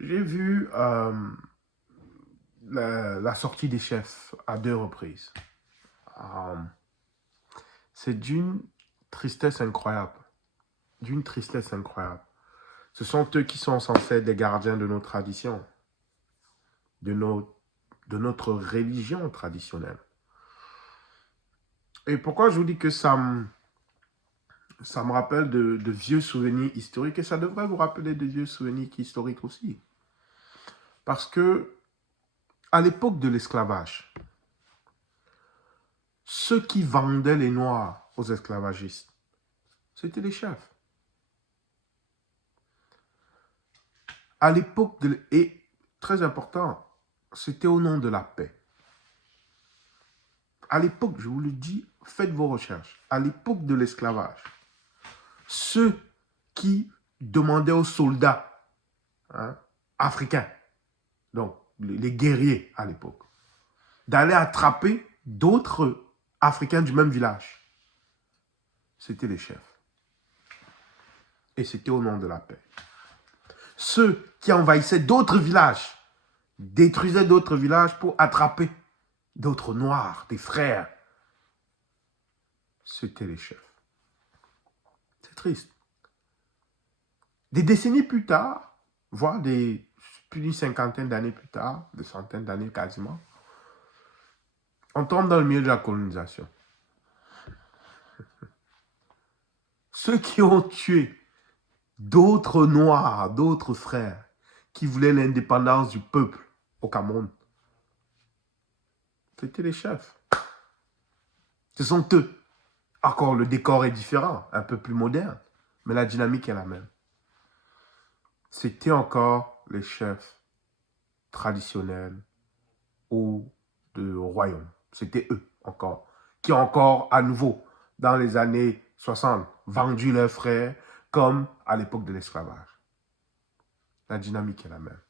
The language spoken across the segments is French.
J'ai vu la sortie des chefs à 2 reprises. Euh, c'est d'une tristesse incroyable. D'une tristesse incroyable. Ce sont eux qui sont censés être des gardiens de nos traditions, de, de notre religion traditionnelle. Et pourquoi je vous dis que ça me rappelle de vieux souvenirs historiques, et ça devrait vous rappeler de vieux souvenirs historiques aussi. Parce que, à l'époque de l'esclavage, ceux qui vendaient les Noirs aux esclavagistes, c'était les chefs. À l'époque, et très important, c'était au nom de la paix. À l'époque, je vous le dis, faites vos recherches. À l'époque de l'esclavage, ceux qui demandaient aux soldats africains, donc les guerriers à l'époque, d'aller attraper d'autres Africains du même village, c'était les chefs. Et c'était au nom de la paix. Ceux qui envahissaient d'autres villages, détruisaient d'autres villages pour attraper d'autres noirs, des frères, c'était les chefs. C'est triste. Des décennies plus tard, voire plus d'une cinquantaine d'années plus tard, des centaines d'années quasiment, on tombe dans le milieu de la colonisation. Ceux qui ont tué d'autres noirs, d'autres frères, qui voulaient l'indépendance du peuple au Cameroun, c'était les chefs. Ce sont eux. Encore, le décor est différent, un peu plus moderne, mais la dynamique est la même. C'était encore les chefs traditionnels ou de royaume. C'était eux encore, qui ont encore à nouveau, dans les années 60, vendu leurs frères comme à l'époque de l'esclavage. La dynamique est la même.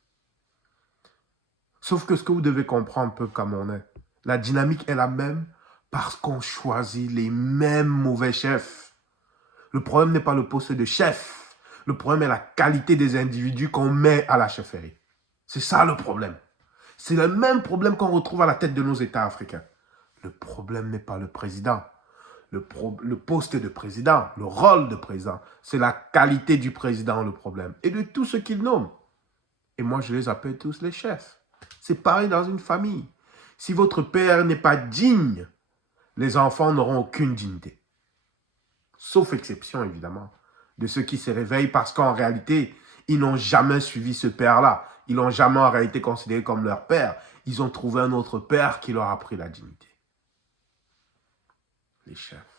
Sauf que ce que vous devez comprendre, peuple camerounais, la dynamique est la même parce qu'on choisit les mêmes mauvais chefs. Le problème n'est pas le poste de chef. Le problème est la qualité des individus qu'on met à la chefferie. C'est ça le problème. C'est le même problème qu'on retrouve à la tête de nos États africains. Le problème n'est pas le président. Le poste de président, le rôle de président, c'est la qualité du président le problème. Et de tout ce qu'il nomme. Et moi, je les appelle tous les chefs. C'est pareil dans une famille. Si votre père n'est pas digne, les enfants n'auront aucune dignité. Sauf exception, évidemment, de ceux qui se réveillent parce qu'en réalité, ils n'ont jamais suivi ce père-là. Ils l'ont jamais en réalité considéré comme leur père. Ils ont trouvé un autre père qui leur a pris la dignité. Les chefs.